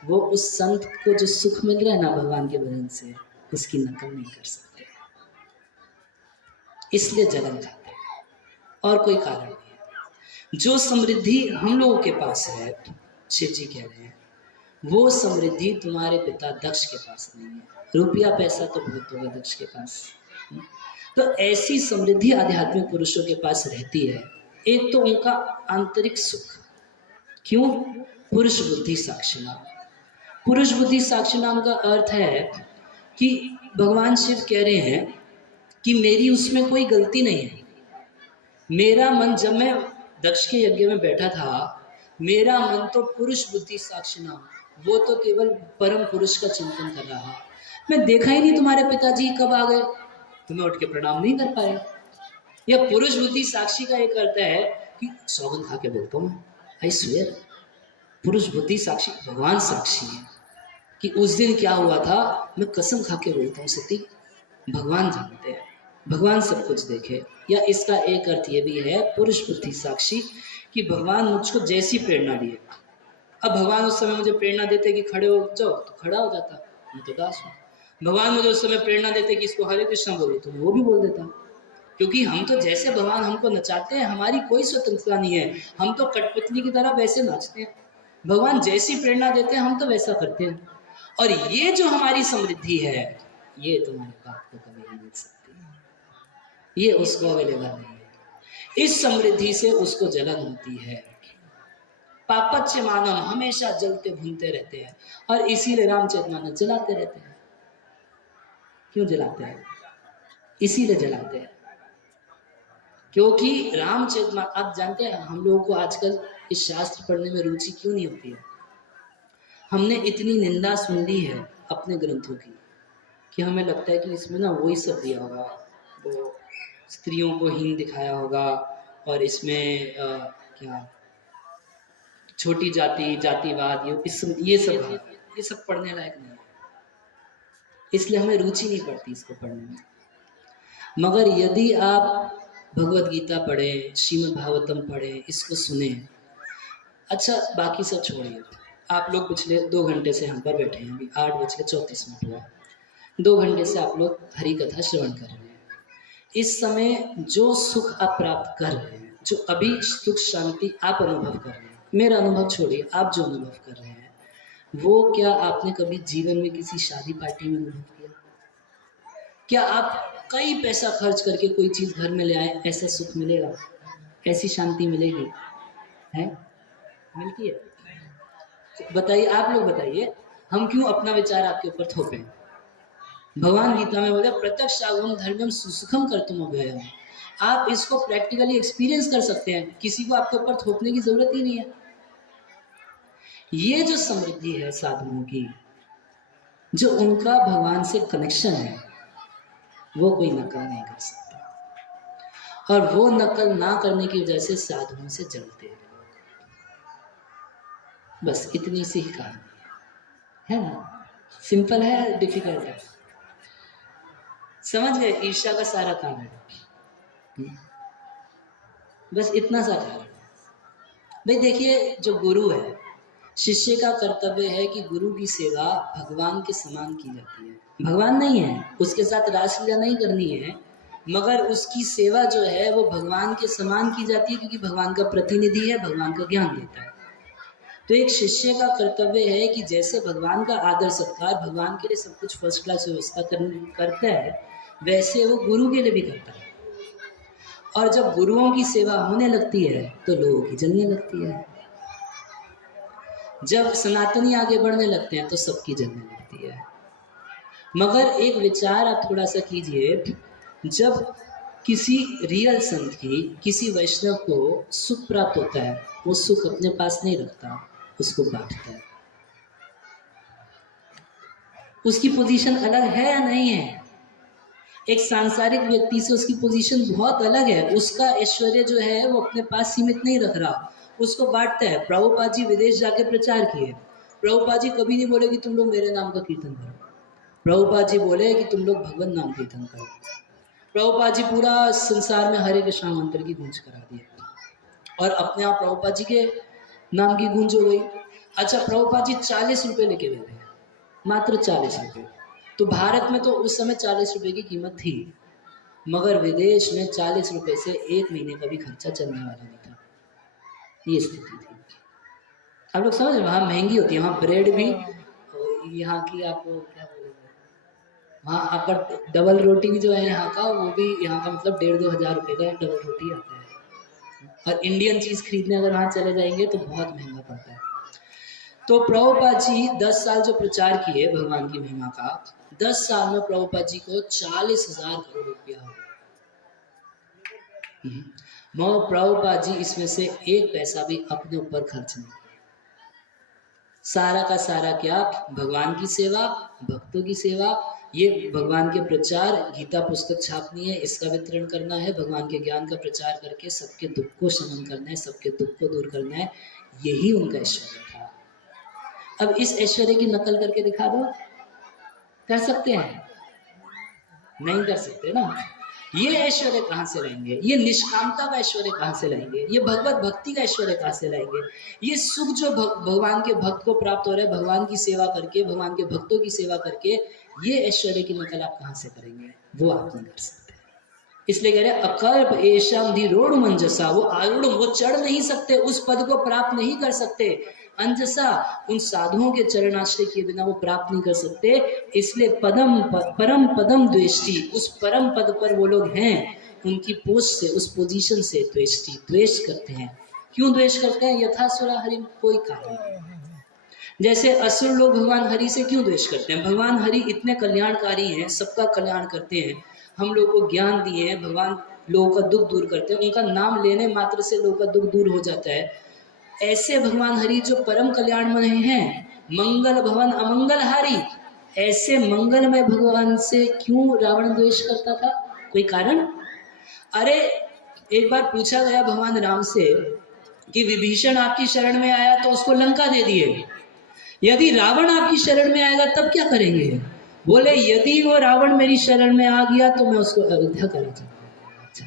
वो उस संत को जो सुख मिल रहा है ना भगवान के भजन से, उसकी नकल नहीं कर सकते, इसलिए जलन खाते हैं, और कोई कारण नहीं है। जो समृद्धि हम लोगों के पास है, शिव जी कह रहे हैं, वो समृद्धि तुम्हारे पिता दक्ष के पास नहीं है। रुपया पैसा तो बहुत होगा दक्ष के पास, तो ऐसी समृद्धि आध्यात्मिक पुरुषों के पास रहती है। एक तो उनका आंतरिक सुख, क्यों? पुरुष बुद्धि साक्षिणाम। पुरुष बुद्धि साक्षिणाम का अर्थ है कि भगवान शिव कह रहे हैं कि मेरी उसमें कोई गलती नहीं है। मेरा मन, जब मैं दक्ष के यज्ञ में बैठा था, मेरा मन तो पुरुष बुद्धि साक्षिणाम, वो तो केवल परम पुरुष का चिंतन कर रहा। मैं देखा ही नहीं तुम्हारे पिताजी कब आ गए, तुम्हें उठ के प्रणाम नहीं कर पाए। यह पुरुष बुद्धि साक्षी का एक अर्थ है कि सौगंध खा के बोलता हूँ मैं, आई स्वेयर, पुरुष बुद्धि साक्षी, भगवान साक्षी है कि उस दिन क्या हुआ था, मैं कसम खा के बोलता हूँ सती, भगवान जानते हैं, भगवान सब कुछ देखे। या इसका एक अर्थ ये भी है, पुरुष बुद्धि साक्षी, कि भगवान मुझको जैसी प्रेरणा दिए। अब भगवान उस समय मुझे प्रेरणा देते कि खड़े हो जाओ, तो खड़ा हो जाता, मैं तो दास हूँ। भगवान मुझे उस समय प्रेरणा देते कि इसको हरे कृष्ण बोलो, तो वो भी बोल देता, क्योंकि हम तो जैसे भगवान हमको नचाते हैं, हमारी कोई स्वतंत्रता नहीं है, हम तो कठपुतली की तरह वैसे नाचते हैं। भगवान जैसी प्रेरणा देते हैं हम तो वैसा करते हैं। और ये जो हमारी समृद्धि है, ये तुम्हारे बाप को कभी नहीं मिल सकती, ये उसको अवेलेबल नहीं है। इस समृद्धि से उसको जलन होती है। पापच्य मानव हमेशा जलते भूनते रहते हैं, और इसीलिए रामचरितमानस जलाते रहते हैं। क्यों जलाते हैं? इसीलिए जलाते हैं क्योंकि रामचरितमानस, आप जानते हैं हम लोगों को आजकल इस शास्त्र पढ़ने में रुचि क्यों नहीं होती है? हमने इतनी निंदा सुन ली है अपने ग्रंथों की कि हमें लगता है कि इसमें ना वही सब दिया होगा, वो स्त्रियों को हीन दिखाया होगा, और इसमें क्या छोटी जाति, जातिवाद, ये सब पढ़ने लायक नहीं है, इसलिए हमें रुचि नहीं पड़ती इसको पढ़ने में। मगर यदि आप भगवत गीता पढ़ें, श्रीमद् भागवतम पढ़ें, इसको सुने, अच्छा बाकी सब छोड़िए, आप लोग पिछले 2 घंटे से हम पर बैठे हैं, अभी 8:34 हुआ, 2 घंटे से आप लोग हरि कथा श्रवण कर रहे हैं। इस समय जो सुख आप प्राप्त कर रहे हैं, जो अभी सुख शांति आप अनुभव कर रहे हैं, मेरा अनुभव छोड़िए, आप जो अनुभव कर रहे हैं, वो क्या आपने कभी जीवन में किसी शादी पार्टी में अनुभव किया? क्या आप कई पैसा खर्च करके कोई चीज घर में ले आए, ऐसा सुख मिलेगा, ऐसी शांति मिलेगी? है? मिलती है? बताइए, आप लोग बताइए, हम क्यों अपना विचार आपके ऊपर थोपे? भगवान गीता में बोला प्रत्यक्ष आगम धर्मम सुसुखम कर्तुम अव्ययम्। आप इसको प्रैक्टिकली एक्सपीरियंस कर सकते हैं, किसी को आपके ऊपर थोपने की जरूरत ही नहीं है। ये जो समृद्धि है साधुओं की, जो उनका भगवान से कनेक्शन है, वो कोई नकल नहीं कर सकता, और वो नकल ना करने की वजह से साधुओं से जलते हैं लोग। बस इतनी सी ही कहानी है ना? सिंपल है, डिफिकल्ट है? समझ गए? ईर्ष्या का सारा काम है, बस इतना सा काम। भाई देखिए, जो गुरु है, शिष्य का कर्तव्य है कि गुरु की सेवा भगवान के समान की जाती है। भगवान नहीं है, उसके साथ रासलीला नहीं करनी है, मगर उसकी सेवा जो है वो भगवान के समान की जाती है, क्योंकि भगवान का प्रतिनिधि है, भगवान का ज्ञान देता है। तो एक शिष्य का कर्तव्य है कि जैसे भगवान का आदर सत्कार, भगवान के लिए सब कुछ फर्स्ट क्लास व्यवस्था करता है, वैसे वो गुरु के लिए भी करता है। और जब गुरुओं की सेवा होने लगती है तो लोगों की जलने लगती है। जब सनातनी आगे बढ़ने लगते हैं तो सबकी जलने लगती है। मगर एक विचार आप थोड़ा सा कीजिए, जब किसी रियल संत की, किसी वैष्णव को सुख प्राप्त होता है, वो सुख अपने पास नहीं रखता, उसको बांटता है। उसकी पोजीशन अलग है या नहीं है? एक सांसारिक व्यक्ति से उसकी पोजीशन बहुत अलग है। उसका ऐश्वर्य जो है वो अपने पास सीमित नहीं रख रहा, उसको बांटता है। प्रभुपाद जी विदेश जाके प्रचार किए, प्रभुपाद जी कभी नहीं बोले कि तुम लोग मेरे नाम का कीर्तन करो। प्रभुपाद जी बोले कि तुम लोग भगवान नाम कीर्तन करो। प्रभुपाद जी पूरा संसार में हरे कृष्णा मंत्र की गूंज करा दी, और अपने आप प्रभुपाद जी के नाम की गूंज हो गई। अच्छा, प्रभुपाद जी 40 रुपये लेके गए, मात्र 40 रुपये। तो भारत में तो उस समय 40 रुपये की कीमत थी, मगर विदेश में 40 रुपये से 1 महीने का भी खर्चा चलने वाला नहीं था। ये स्थिति थी। आप लोग समझ, वहाँ महंगी होती है, वहाँ ब्रेड भी यहाँ की, आपको क्या बोलेंगे, वहाँ आपका डबल रोटी भी जो है यहाँ का, वो भी यहाँ का मतलब 1,500-2 हज़ार रुपये का डबल रोटी आता है। और इंडियन चीज़ खरीदने अगर वहाँ चले जाएंगे तो बहुत महंगा पड़ता है। तो प्रभुपाद जी 10 साल जो प्रचार किए भगवान की महिमा का, 10 साल में प्रभुपाद जी को 40,000 करोड़ रुपया हो गया। मगर प्रभुपाद जी इसमें से 1 पैसा भी अपने ऊपर खर्च नहीं किया। सारा का सारा क्या, भगवान की सेवा, भक्तों की सेवा, ये भगवान के प्रचार, गीता पुस्तक छापनी है, इसका वितरण करना है, भगवान के ज्ञान का प्रचार करके सबके दुख को शमन करना है, सबके दुख को दूर करना है, यही उनका ऐश्वर्य था। अब इस ऐश्वर्य की नकल करके दिखा दो, कर सकते हैं? नहीं कर सकते ना। ये ऐश्वर्य कहाँ से लाएंगे? ये निष्कामता का ऐश्वर्य कहाँ से लाएंगे? ये भगवत भक्ति का ऐश्वर्य कहाँ से लाएंगे? ये सुख जो भगवान के भक्त को प्राप्त हो रहा है, भगवान की सेवा करके, भगवान के भक्तों की सेवा करके, ये ऐश्वर्य की नकल आप कहाँ से करेंगे? वो आप नहीं कर सकते। इसलिए कह रहे हैं अकल्प एशम धिरोड़ मंजसा, वो आरूढ़, वो चढ़ नहीं सकते, उस पद को प्राप्त नहीं कर सकते। अंजसा, उन साधुओं के चरणाश्रय किए बिना वो प्राप्त नहीं कर सकते। इसलिए परम पदम द्वेष्टि, उस परम पद पर वो लोग हैं, उनकी पोस्ट से, उस पोजीशन से द्वेष्टि, द्वेष करते हैं। क्यों द्वेष करते हैं? यथासुरा हरि, कोई कारण नहीं। जैसे असुर लोग भगवान हरि से क्यों द्वेष करते हैं? भगवान हरि इतने कल्याणकारी हैं, सबका कल्याण करते हैं, हम लोग को ज्ञान दिए हैं, भगवान लोगों का दुख दूर करते हैं, उनका नाम लेने मात्र से लोगों का दुख दूर हो जाता है। ऐसे भगवान हरि जो परम कल्याणमय हैं, मंगल भवन अमंगल हारी, ऐसे मंगलमय भगवान से क्यों रावण द्वेष करता था? कोई कारण? अरे एक बार पूछा गया भगवान राम से कि विभीषण आपकी शरण में आया तो उसको लंका दे दिए, यदि रावण आपकी शरण में आएगा तब क्या करेंगे? बोले यदि वो रावण मेरी शरण में आ गया तो मैं उसको अयोध्या करा दूंगा। अच्छा,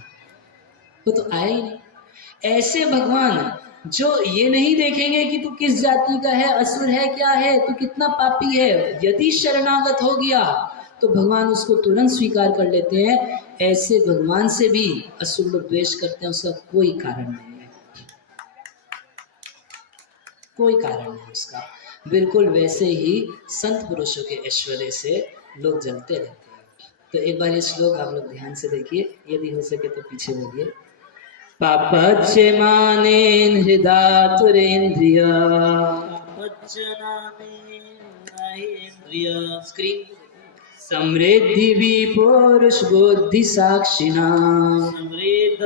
वो तो आया ही नहीं। ऐसे भगवान जो ये नहीं देखेंगे कि तू किस जाति का है, असुर है, क्या है, तू कितना पापी है, यदि शरणागत हो गया तो भगवान उसको तुरंत स्वीकार कर लेते हैं। ऐसे भगवान से भी असुर लोग द्वेष करते हैं, उसका कोई कारण नहीं है, कोई कारण नहीं उसका। बिल्कुल वैसे ही संत पुरुषों के ऐश्वर्य से लोग जलते रहते हैं। तो एक बार ये श्लोक आप लोग ध्यान से देखिए, यदि हो सके तो पीछे बोलिए। पापच्यमानेन हृदातुरेन्द्रिया, स्क्रीन समृद्धि भी पुरुष बुद्धि साक्षिणा, समृद्ध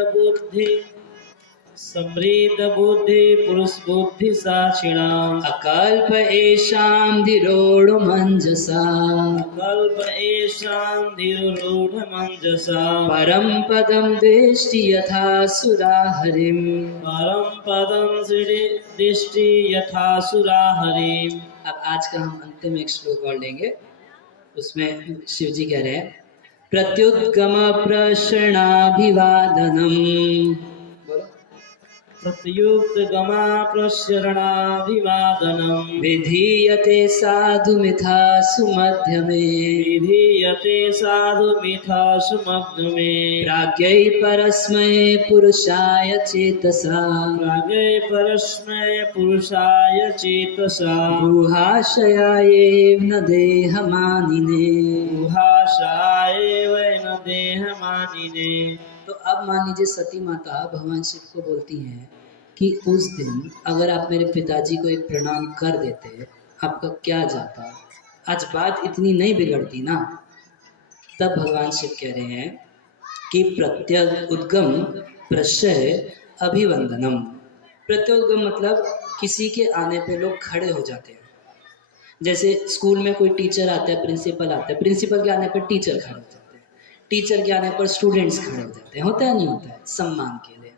बुद्धि पुरुष बुद्धि साक्षिणा, अकल्प एषां धिरोढ़ मंजसा, अकल्प एषां धिरोढ़ मंजसा, परम पदम दृष्टि यथा सुरा हरिम, परम पदम दृष्टि यथा सुरा हरिम। अब आज का हम अंतिम एक श्लोक और लेंगे, उसमें शिव जी कह रहे हैं प्रत्युद्गम प्रशरणाभिवादनम, प्रत्युद्गमा प्रशरणाभिवादनम, विधीयते साधु मिथा सुमध्यमे, विधीयते साधु मिथा सुमध्यमे, प्राज्ञै परस्मै पुरुषाय चेतसा, प्राज्ञै परस्मै पुरुषाय चेतसा, गुहाशयायैव न देहमानिने, गुहाशाय वै न देहमानिने। तो अब मान लीजिए सती माता भगवान शिव को बोलती हैं कि उस दिन अगर आप मेरे पिताजी को एक प्रणाम कर देते आपका क्या जाता, आज बात इतनी नहीं बिगड़ती ना। तब भगवान शिव कह रहे हैं कि प्रत्युद्गम प्रशय अभिवंदनम। प्रत्युद्गम मतलब किसी के आने पे लोग खड़े हो जाते हैं। जैसे स्कूल में कोई टीचर आता है, प्रिंसिपल आता है, प्रिंसिपल के आने पर टीचर खड़े हो जाते हैं, टीचर के आने पर स्टूडेंट्स खड़े हो जाते हैं, होता है नहीं होता है, सम्मान के लिए।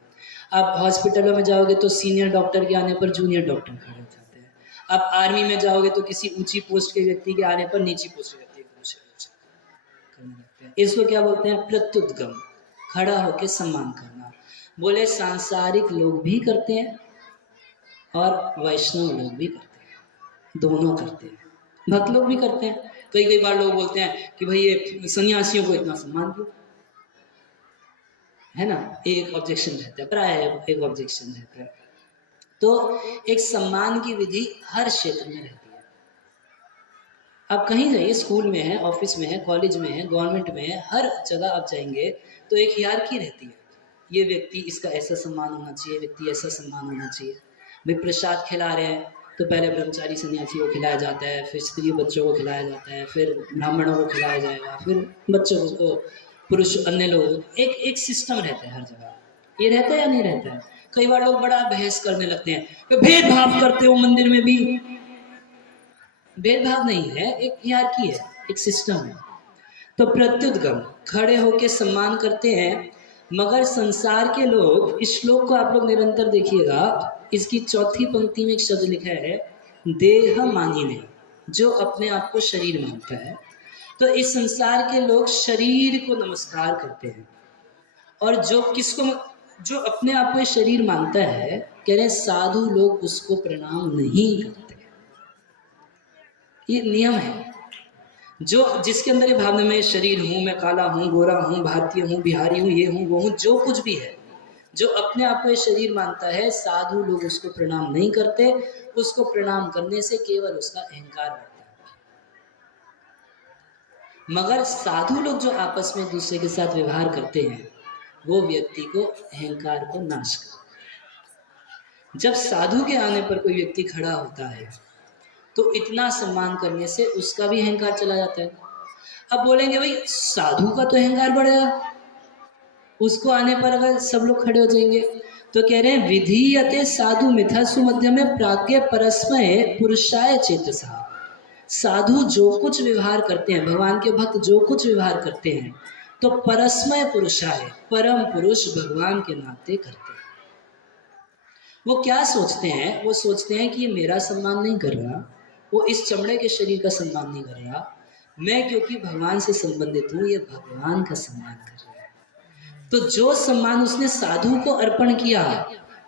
अब हॉस्पिटलों में जाओगे तो सीनियर डॉक्टर के आने पर जूनियर डॉक्टर खड़े हो जाते हैं। अब आर्मी में जाओगे तो किसी ऊंची पोस्ट के व्यक्ति के आने पर नीची पोस्ट के व्यक्ति करने लगते हैं। इसको क्या बोलते हैं? प्रत्युद्गम, खड़ा होकर सम्मान करना। बोले सांसारिक लोग भी करते हैं और वैष्णव लोग भी करते हैं, दोनों करते हैं, भक्त लोग भी करते हैं। कई बार लोग बोलते हैं कि भाई ये सन्यासियों को इतना सम्मान क्यों, है ना, एक ऑब्जेक्शन रहता है, प्राय एक ऑब्जेक्शन रहता है। तो एक सम्मान की विधि हर क्षेत्र में रहती है। आप कहीं जाइए, स्कूल में है, ऑफिस में है, कॉलेज में है, गवर्नमेंट में है, हर जगह आप जाएंगे तो एक हियरार्की रहती है। ये व्यक्ति, इसका ऐसा सम्मान होना चाहिए, व्यक्ति ऐसा सम्मान होना चाहिए। भाई प्रसाद खिला रहे हैं तो पहले ब्रह्मचारी सन्यासी को खिलाया जाता है, फिर स्त्री बच्चों को खिलाया जाता है, फिर ब्राह्मणों को खिलाया जाएगा, फिर बच्चों को, पुरुष अन्य लोग, एक एक सिस्टम रहता है हर जगह। ये रहता है या नहीं रहता है? कई बार लोग बड़ा बहस करने लगते हैं कि भेदभाव करते हो मंदिर में भी। भेदभाव नहीं है, एक हियरार्की है, एक सिस्टम है। तो प्रत्युद्गम, खड़े होकर सम्मान करते हैं। मगर संसार के लोग, इस श्लोक को आप लोग निरंतर देखिएगा, इसकी चौथी पंक्ति में एक शब्द लिखा है देह मानिने, जो अपने आप को शरीर मानता है। तो इस संसार के लोग शरीर को नमस्कार करते हैं, और जो अपने आप को शरीर मानता है, कह रहे हैं साधु लोग उसको प्रणाम नहीं करते। ये नियम है। जो जिसके अंदर ये भावना, मैं शरीर हूँ, मैं काला हूँ, गोरा हूँ, भारतीय हूँ, बिहारी हूँ, ये हूँ, वो हूँ, जो कुछ भी है, जो अपने आप को ये शरीर मानता है, साधु लोग उसको प्रणाम नहीं करते। उसको प्रणाम करने से केवल उसका अहंकार बढ़ता है। मगर साधु लोग जो आपस में एक दूसरे के साथ व्यवहार करते हैं, वो व्यक्ति को अहंकार को नाश करते हैं। जब साधु के आने पर कोई व्यक्ति खड़ा होता है तो इतना सम्मान करने से उसका भी अहंकार चला जाता है। अब बोलेंगे भाई साधु का तो अहंकार बढ़ेगा, उसको आने पर अगर सब लोग खड़े हो जाएंगे, तो कह रहे हैं विधीयते साधु मिथा सुमध्य में प्राज्ञ परस्मय पुरुषाय चेतसा। साधु जो कुछ व्यवहार करते हैं, भगवान के भक्त जो कुछ व्यवहार करते हैं, तो परस्मय पुरुषाय, परम पुरुष भगवान के नाते करते हैं। वो क्या सोचते हैं? वो सोचते हैं कि ये मेरा सम्मान नहीं कर रहा, वो इस चमड़े के शरीर का सम्मान नहीं कर रहा, मैं क्योंकि भगवान से संबंधित हूँ, ये भगवान का सम्मान कर रहा है। तो जो सम्मान उसने साधु को अर्पण किया,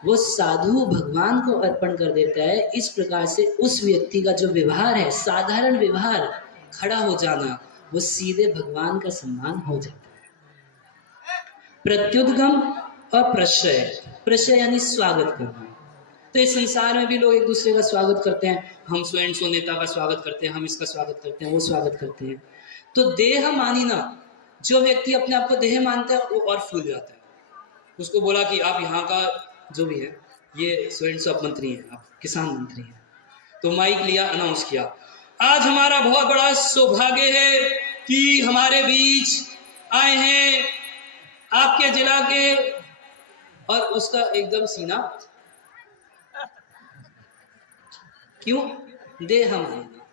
वो साधु भगवान को अर्पण कर देता है। इस प्रकार से उस व्यक्ति का जो व्यवहार है, साधारण व्यवहार, खड़ा हो जाना, वो सीधे भगवान का सम्मान हो जाता है। प्रत्युद्गम और प्रशय, प्रशय यानी स्वागत करना। तो इस संसार में भी लोग एक दूसरे का स्वागत करते हैं, हम स्वयं सो नेता का स्वागत करते हैं, हम इसका स्वागत करते हैं, वो स्वागत करते हैं। तो देह मानिना, जो व्यक्ति अपने आप को देह मानता है, वो और फूल जाता है। उसको बोला कि आप यहाँ का जो भी है, ये स्वयं सो आप मंत्री हैं, आप किसान मंत्री हैं, तो माइक लिया, अनाउंस किया, आज हमारा बहुत बड़ा सौभाग्य है कि हमारे बीच आए हैं आपके जिला के, और उसका एकदम सीना, क्यों? देह मानना।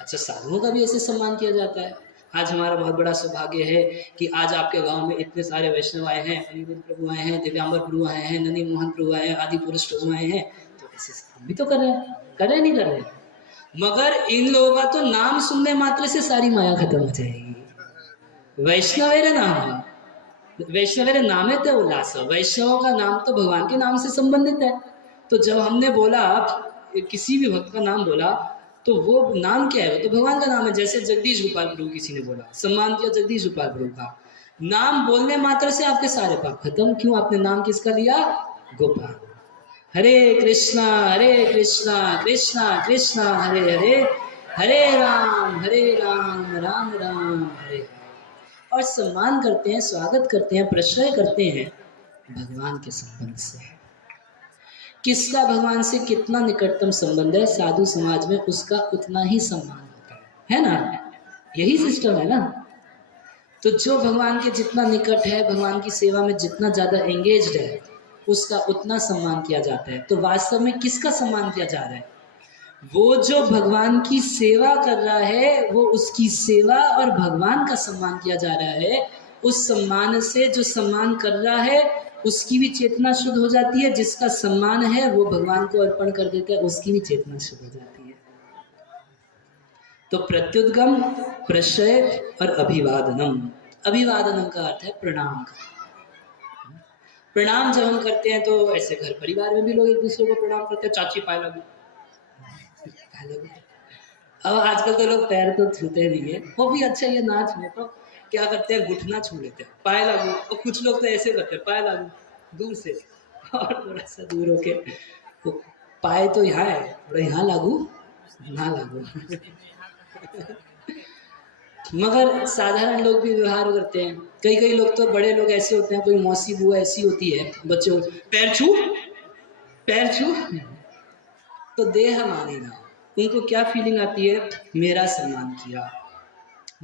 अच्छा, साधुओं का भी ऐसे सम्मान किया जाता है, आज हमारा बहुत बड़ा सौभाग्य है कि आज आपके गांव में इतने सारे वैष्णव आए हैं, अनिरुद्ध प्रभु आए हैं, दिव्यांबर प्रभु आए हैं, ननी मोहन प्रभु आए हैं, आदि पुरुष प्रभु आए हैं। तो ऐसे हम भी तो कर रहे हैं, कर रहे नहीं कर रहे? मगर इन लोगों का तो नाम सुनने मात्र से सारी माया खत्म हो जाएगी। वैष्णवेर नाम, वैष्णवेर नामे ते उल्लास, वैष्णवों का नाम तो भगवान के नाम से संबंधित है। तो जब हमने बोला, किसी भी भक्त का नाम बोला, तो वो नाम क्या है? वो तो भगवान का नाम है। जैसे जगदीश गोपाल प्रभु किसी ने बोला, सम्मान किया जगदीश गोपाल प्रभु का, नाम बोलने मात्र से आपके सारे पाप खत्म। क्यों? आपने नाम किसका लिया? गोपाल। हरे कृष्णा कृष्णा कृष्णा हरे हरे, हरे राम राम राम हरे। और सम्मान करते हैं, स्वागत करते हैं, प्रश्रय करते हैं भगवान के संबंध से। किसका भगवान से कितना निकटतम संबंध है, साधु समाज में उसका उतना ही सम्मान होता है ना? यही सिस्टम है ना। तो जो भगवान के जितना निकट है, भगवान की सेवा में जितना ज़्यादा एंगेज्ड है, उसका उतना सम्मान किया जाता है। तो वास्तव में किसका सम्मान किया जा रहा है? वो जो भगवान की सेवा कर रहा है, वो उसकी सेवा और भगवान का सम्मान किया जा रहा है। उस सम्मान से जो सम्मान कर रहा है, उसकी भी चेतना शुद्ध हो जाती है। जिसका सम्मान है वो भगवान को अर्पण कर देता है, उसकी भी चेतना शुद्ध हो जाती है। तो प्रत्युद्गम, प्रशय और अभिवादनम। अभिवादनम का अर्थ है प्रणाम का। प्रणाम जब हम करते हैं तो ऐसे घर परिवार में भी लोग एक दूसरे को प्रणाम करते हैं, चाची पाए लगू। अब आजकल तो लोग पैर तो छूते नहीं है, वो भी अच्छा ये ना छूए तो क्या करते हैं, घुटना छू लेते हैं, पाए लागू। और कुछ लोग तो ऐसे करते हैं, पाए लागू दूर से, और थोड़ा सा दूर होके, तो पाए तो यहाँ है, थोड़ा यहाँ लागू ना लागू। मगर साधारण लोग भी व्यवहार करते हैं। कई लोग तो, बड़े लोग ऐसे होते हैं, कोई मौसी बुआ ऐसी होती है, बच्चों पैर छू, तो देह माने ना। उनको क्या फीलिंग आती है? मेरा सम्मान किया।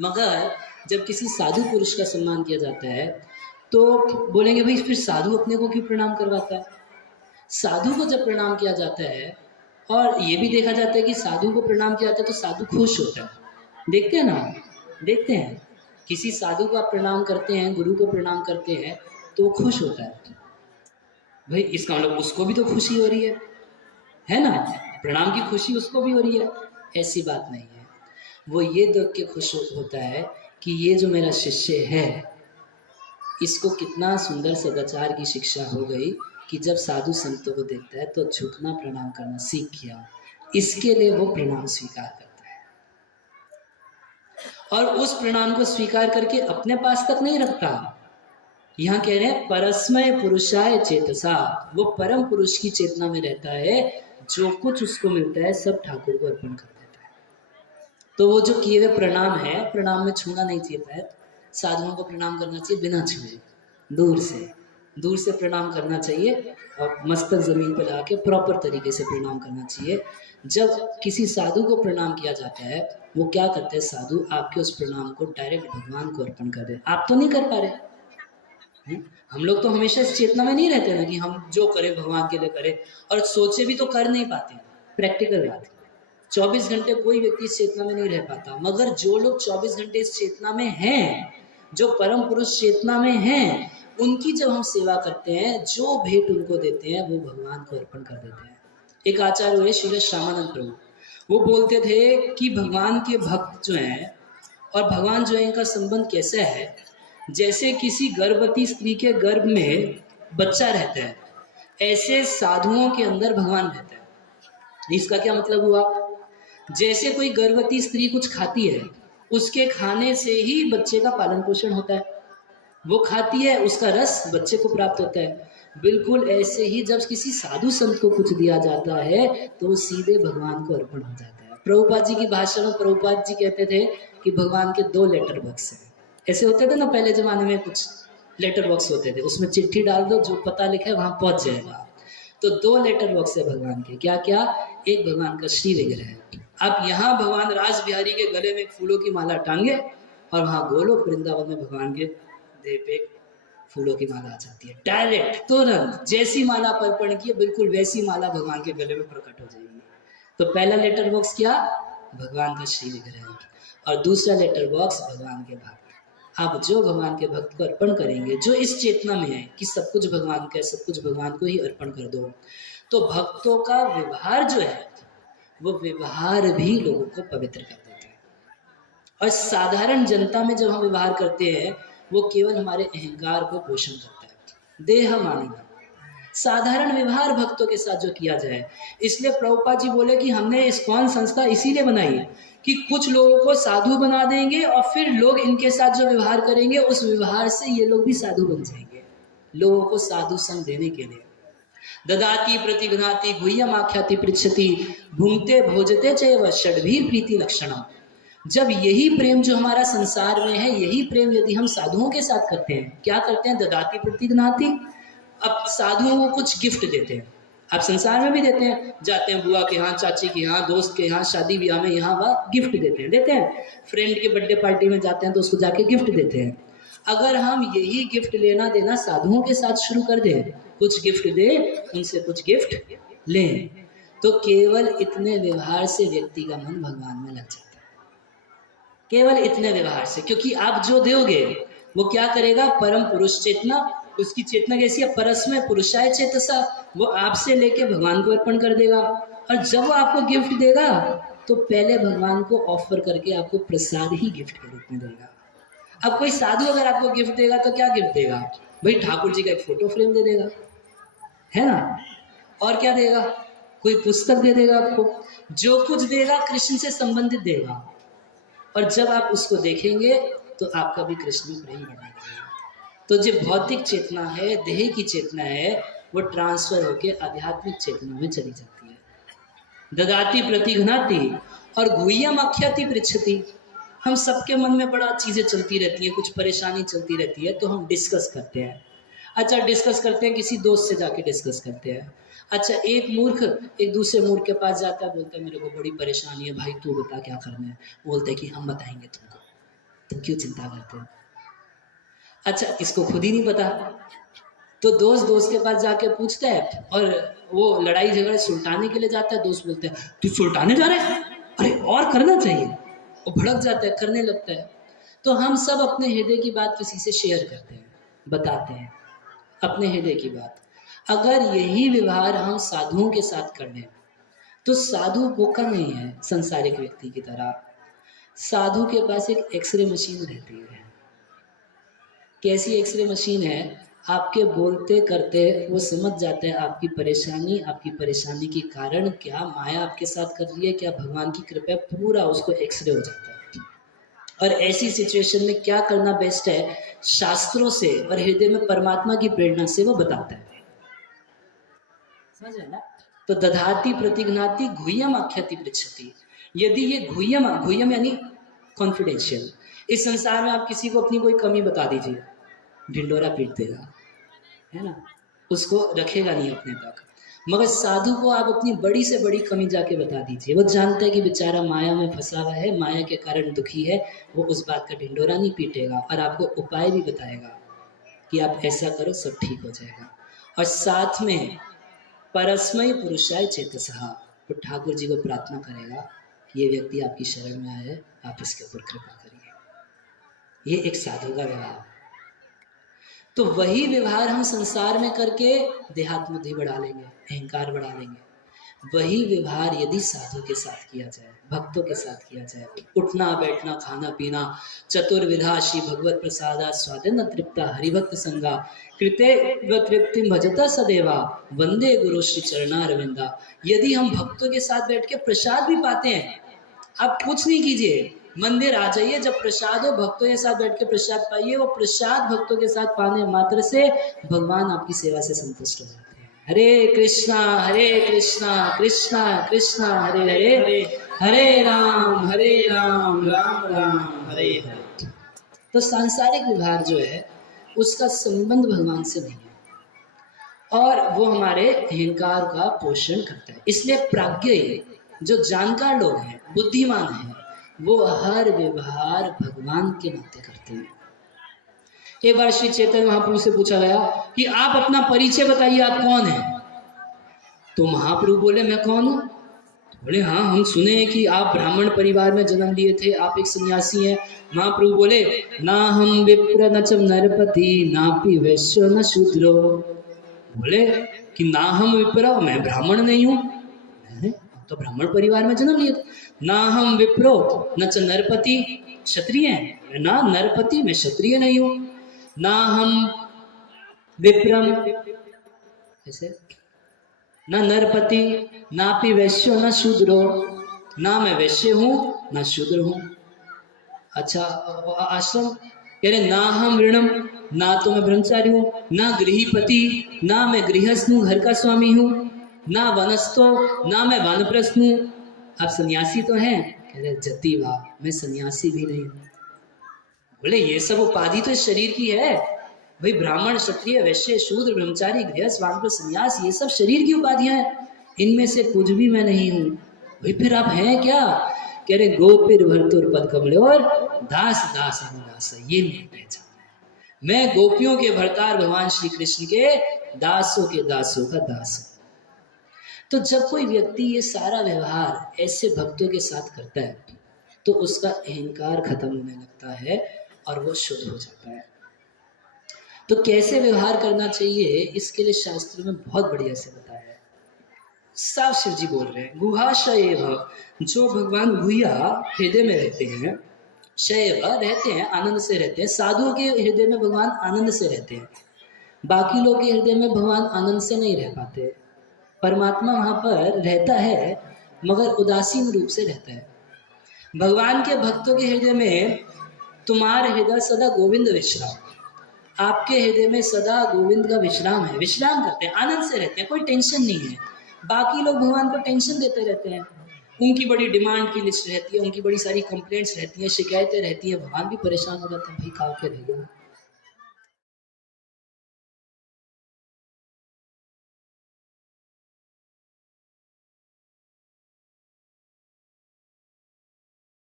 मगर जब किसी साधु पुरुष का सम्मान किया जाता है तो बोलेंगे भाई फिर साधु अपने को क्यों प्रणाम करवाता है? साधु को जब प्रणाम किया जाता है, और ये भी देखा जाता है कि साधु को प्रणाम किया जाता है तो साधु खुश होता है। देखते हैं ना, देखते हैं किसी साधु को आप प्रणाम करते हैं, गुरु को प्रणाम करते हैं, तो वो खुश होता है। भाई इसका मतलब उसको भी तो खुशी हो रही है ना? प्रणाम की खुशी उसको भी हो रही है। ऐसी बात नहीं है। वो ये देख के खुश होता है कि ये जो मेरा शिष्य है, इसको कितना सुंदर सदाचार की शिक्षा हो गई कि जब साधु संतों को देखता है तो झुकना प्रणाम करना सीख गया। इसके लिए वो प्रणाम स्वीकार करता है। और उस प्रणाम को स्वीकार करके अपने पास तक नहीं रखता। यहाँ कह रहे हैं परस्मय पुरुषाय चेतसा, वो परम पुरुष की चेतना में रहता है, जो कुछ उसको मिलता है सब ठाकुर को अर्पण कर देता है। तो वो जो किए हुए प्रणाम है, प्रणाम में छूना नहीं चाहिए पैर, साधुओं को प्रणाम करना चाहिए बिना छुए, दूर से प्रणाम करना चाहिए और मस्तक जमीन पर लगा के प्रॉपर तरीके से प्रणाम करना चाहिए। जब किसी साधु को प्रणाम किया जाता है, वो क्या करते हैं साधु, आपके उस प्रणाम को डायरेक्ट भगवान को अर्पण कर दे। आप तो नहीं कर पा रहे, हम लोग तो हमेशा इस चेतना में नहीं रहते ना कि हम जो करें भगवान के लिए करें, और सोचे भी तो कर नहीं पाते। प्रैक्टिकल बात है, 24 घंटे कोई व्यक्ति इस चेतना में नहीं रह पाता, मगर जो लोग 24 घंटे इस चेतना में हैं, जो परम पुरुष चेतना में हैं, उनकी जब हम सेवा करते हैं, जो भेंट उनको देते हैं वो भगवान को अर्पण कर देते हैं। एक आचार्य हुए श्रील श्यामानंद प्रभु, वो बोलते थे कि भगवान के भक्त जो हैं और भगवान जो है, इनका संबंध कैसा है, जैसे किसी गर्भवती स्त्री के गर्भ में बच्चा रहता है, ऐसे साधुओं के अंदर भगवान रहता है। इसका क्या मतलब हुआ, जैसे कोई गर्भवती स्त्री कुछ खाती है, उसके खाने से ही बच्चे का पालन पोषण होता है, वो खाती है, उसका रस बच्चे को प्राप्त होता है। बिल्कुल ऐसे ही जब किसी साधु संत को कुछ दिया जाता है तो वो सीधे भगवान को अर्पण हो जाता है। प्रभुपाद जी की भाषा में प्रभुपाद जी कहते थे कि भगवान के 2 लेटर बॉक्स हैं। ऐसे होते थे ना पहले जमाने में, कुछ लेटर बॉक्स होते थे, उसमें चिट्ठी डाल दो, जो पता लिखा है वहां पहुंच जाएगा। तो 2 लेटर बॉक्स है भगवान के। क्या क्या, एक भगवान का श्री विग्रह है। अब यहाँ भगवान राज बिहारी के गले में फूलों की माला टांगे और वहां गोलोक वृंदावन में भगवान के देह पे फूलों की माला आ जाती है, डायरेक्ट तुरंत। जैसी माला अर्पण की बिल्कुल वैसी माला भगवान के गले में प्रकट हो जाएगी। तो पहला लेटर बॉक्स क्या, भगवान का श्री विग्रह, और दूसरा लेटर बॉक्स भगवान के भक्त। आप जो भगवान के भक्त को अर्पण करेंगे, जो इस चेतना में है कि सब कुछ भगवान का है, सब कुछ भगवान को ही अर्पण कर दो, तो भक्तों का व्यवहार जो है वो व्यवहार भी लोगों को पवित्र कर देता है। और साधारण जनता में जब हम व्यवहार करते हैं, वो केवल हमारे अहंकार को पोषण करता है, देह मानिना। साधारण व्यवहार भक्तों के साथ जो किया जाए, इसलिए प्रभुपाद जी बोले कि हमने इस्कॉन संस्था इसीलिए बनाई है कि कुछ लोगों को साधु बना देंगे और फिर लोग इनके साथ जो व्यवहार करेंगे, उस व्यवहार से ये लोग भी साधु बन जाएंगे, लोगों को साधु संग देने के लिए। ददाति प्रतिघ्नाति गुह्यम आख्याति पृच्छति भुंक्ते भोजते चैव षड्भीर प्रीति लक्षणम। जब यही प्रेम जो हमारा संसार में है, यही प्रेम यदि हम साधुओं के साथ करते हैं, क्या करते हैं, ददाति प्रतिघ्नाति, अब साधुओं को कुछ गिफ्ट देते हैं। आप संसार में भी देते हैं, जाते हैं बुआ के यहाँ, चाची के यहाँ, दोस्त के यहाँ, शादी ब्याह में यहाँ वहाँ गिफ्ट देते हैं। फ्रेंड के बर्थडे पार्टी में जाते हैं तो उसको जाके गिफ्ट देते हैं। अगर हम यही गिफ्ट लेना देना साधुओं के साथ शुरू कर दें, कुछ गिफ्ट दे, उनसे कुछ गिफ्ट लें, तो केवल इतने व्यवहार से व्यक्ति का मन भगवान में लग जाता है, केवल इतने व्यवहार से। क्योंकि आप जो दोगे वो क्या करेगा, परम पुरुष चेतना, उसकी चेतना कैसी है, परस्मय पुरुषाय चेतसा, वो आपसे लेके भगवान को अर्पण कर देगा। और जब वो आपको गिफ्ट देगा तो पहले भगवान को ऑफर करके आपको प्रसाद ही गिफ्ट के रूप में देगा। अब कोई साधु अगर आपको गिफ्ट देगा तो क्या गिफ्ट देगा, भाई ठाकुर जी का एक फोटो फ्रेम दे देगा, है ना, और क्या देगा, कोई पुस्तक दे देगा आपको, जो कुछ देगा कृष्ण से संबंधित देगा। और जब आप उसको देखेंगे तो आपका भी कृष्ण में प्रेम बढ़ने लगेगा। तो जो भौतिक चेतना है, देह की चेतना है, वो ट्रांसफर होके आध्यात्मिक चेतना में चली जाती है। ददाति प्रतिघ्नाति और गुह्यम आख्याति पृच्छति। हम सबके मन में बड़ा चीज़ें चलती रहती हैं, कुछ परेशानी चलती रहती है, तो हम डिस्कस करते हैं। अच्छा, डिस्कस करते हैं, किसी दोस्त से जाके डिस्कस करते हैं। अच्छा, एक मूर्ख एक दूसरे मूर्ख के पास जाता है, बोलता है मेरे को बड़ी परेशानी है भाई, तू बता क्या करना है। बोलते हैं कि हम बताएंगे तुमको, तुम क्यों चिंता करते हो। अच्छा, इसको खुद ही नहीं पता, तो दोस्त के पास जाके पूछता है और वो लड़ाई झगड़े सुलटाने के लिए जाता है। दोस्त बोलते हैं तू सुलटाने जा रहा है, अरे और करना चाहिए, वो भड़क जाता है, करने लगता है। तो हम सब अपने हृदय की बात किसी से शेयर करते हैं, बताते हैं अपने हृदय की बात। अगर यही व्यवहार हम साधुओं के साथ कर लें तो साधु बोका नहीं है संसारिक व्यक्ति की तरह। साधु के पास एक एक्सरे मशीन रहती है। कैसी एक्सरे मशीन है, आपके बोलते करते वो समझ जाते हैं आपकी परेशानी के कारण क्या माया आपके साथ कर रही है, क्या भगवान की कृपा, पूरा उसको एक्सरे हो जाता है। और ऐसी सिचुएशन में क्या करना बेस्ट है, शास्त्रों से और हृदय में परमात्मा की प्रेरणा से वो बताता है। समझ रहे ना? तो दधाति प्रतिघ्नाति गुह्यम आख्याति पृच्छति। यदि ये गुह्यम यानी कॉन्फिडेंशियल, इस संसार में आप किसी को अपनी कोई कमी बता दीजिए, ढिंडोरा पीट देगा, है ना, उसको रखेगा नहीं अपने तक। मगर साधु को आप अपनी बड़ी से बड़ी कमी जाके बता दीजिए, वो जानता है कि बेचारा माया में फंसा हुआ है, माया के कारण दुखी है, वो उस बात का ढिंडोरा नहीं पीटेगा और आपको उपाय भी बताएगा कि आप ऐसा करो, सब ठीक हो जाएगा। और साथ में परस्मय पुरुषाय चेतसः, तो ठाकुर जी को प्रार्थना करेगा कि ये व्यक्ति आपकी शरण में आए, आप इसके ऊपर कृपा करिए। ये एक साधु का व्यवहार। तो वही व्यवहार हम संसार में करके देहात्म बुद्धि बढ़ा लेंगे, अहंकार बढ़ा लेंगे। वही व्यवहार यदि साधु के साथ किया जाए, भक्तों के साथ किया जाए, उठना बैठना खाना पीना चतुर्विधा श्री भगवत प्रसादा स्वादन तृप्ता हरिभक्त संगा कृते तृप्ति भजता सदैवा वंदे गुरु श्री चरणारविंदा। यदि हम भक्तों के साथ बैठ के प्रसाद भी पाते हैं, आप कुछ नहीं कीजिए, मंदिर आ जाइए, जब प्रसाद हो भक्तों के साथ बैठ के प्रसाद पाइए, वो प्रसाद भक्तों के साथ पाने मात्र से भगवान आपकी सेवा से संतुष्ट हो जाते हैं। हरे कृष्णा कृष्णा कृष्णा हरे हरे, हरे राम राम राम हरे हरे। तो सांसारिक व्यवहार जो है उसका संबंध भगवान से नहीं है और वो हमारे अहंकार का पोषण करता है। इसलिए प्राज्ञ जो जानकार लोग हैं, बुद्धिमान हैं, वो हर व्यवहार भगवान के नाते करते हैं। एक बार श्री चैतन्य महाप्रभु से पूछा गया कि आप अपना परिचय बताइए, आप कौन हैं? तो महाप्रभु बोले मैं कौन हूँ? बोले हाँ, हम सुने हैं कि आप ब्राह्मण परिवार में जन्म लिए थे, आप एक सन्यासी हैं। महाप्रभु बोले ना हम विप्र न च नरपति नापि वैश्य न शूद्रो। बोले कि ना हम विप्र, मैं ब्राह्मण नहीं हूँ, तो ब्राह्मण परिवार में जन्म लिए थे। ना हम विप्रो न च नरपति, क्षत्रिय हैं, ना नरपति, मैं क्षत्रिय नहीं हूँ। ना हम विप्रम, ऐसे ना नरपति नापि वैश्यो न शूद्रो, ना मैं वैश्य हूँ ना शूद्र हूँ। अच्छा आश्रम कह रहे ना हम ऋणम, ना तो मैं ब्रह्मचारी हूँ, ना गृहपति, ना मैं गृहस्थ हूँ, घर का स्वामी हूँ, ना वनस्थो, ना मैं वानप्रस्थ हूँ। आप सन्यासी तो हैं? कह रहे जति वाह, मैं सन्यासी भी नहीं हूँ। बोले ये सब उपाधि तो शरीर की है भाई, ब्राह्मण क्षत्रिय वैश्य शूद्र ब्रह्मचारी गृहस्थ वानप्रस्थ सन्यास, ये सब शरीर की उपाधियां हैं, इनमें से कुछ भी मैं नहीं हूँ। भाई फिर आप हैं क्या? कह रहे गोपिर भरतुर पद कमले और दास दास दास, ये मेरी पहचान है। मैं गोपियों के भरतार भगवान श्री कृष्ण के दासों के दासों का दास हूँ। तो जब कोई व्यक्ति ये सारा व्यवहार ऐसे भक्तों के साथ करता है तो उसका अहंकार खत्म होने लगता है और वो शुद्ध हो जाता है। तो कैसे व्यवहार करना चाहिए, इसके लिए शास्त्र में बहुत बढ़िया से बताया है। साफ शिव जी बोल रहे हैं गुहाशयेव, जो भगवान गुह्या हृदय में रहते हैं, शैव रहते हैं, आनंद से रहते हैं। साधुओं के हृदय में भगवान आनंद से रहते हैं, बाकी लोग के हृदय में भगवान आनंद से नहीं रह पाते। परमात्मा वहां पर रहता है मगर उदासीन रूप से रहता है। भगवान के भक्तों के हृदय में तुम्हारे हृदय सदा गोविंद विश्राम, आपके हृदय में सदा गोविंद का विश्राम है, विश्राम करते हैं, आनंद से रहते हैं, कोई टेंशन नहीं है। बाकी लोग भगवान को टेंशन देते रहते हैं, उनकी बड़ी डिमांड की लिस्ट रहती है, उनकी बड़ी सारी कंप्लेंट्स रहती हैं, शिकायतें रहती हैं, भगवान भी परेशान हो जाते हैं, भाई कहाँ पे रह गया।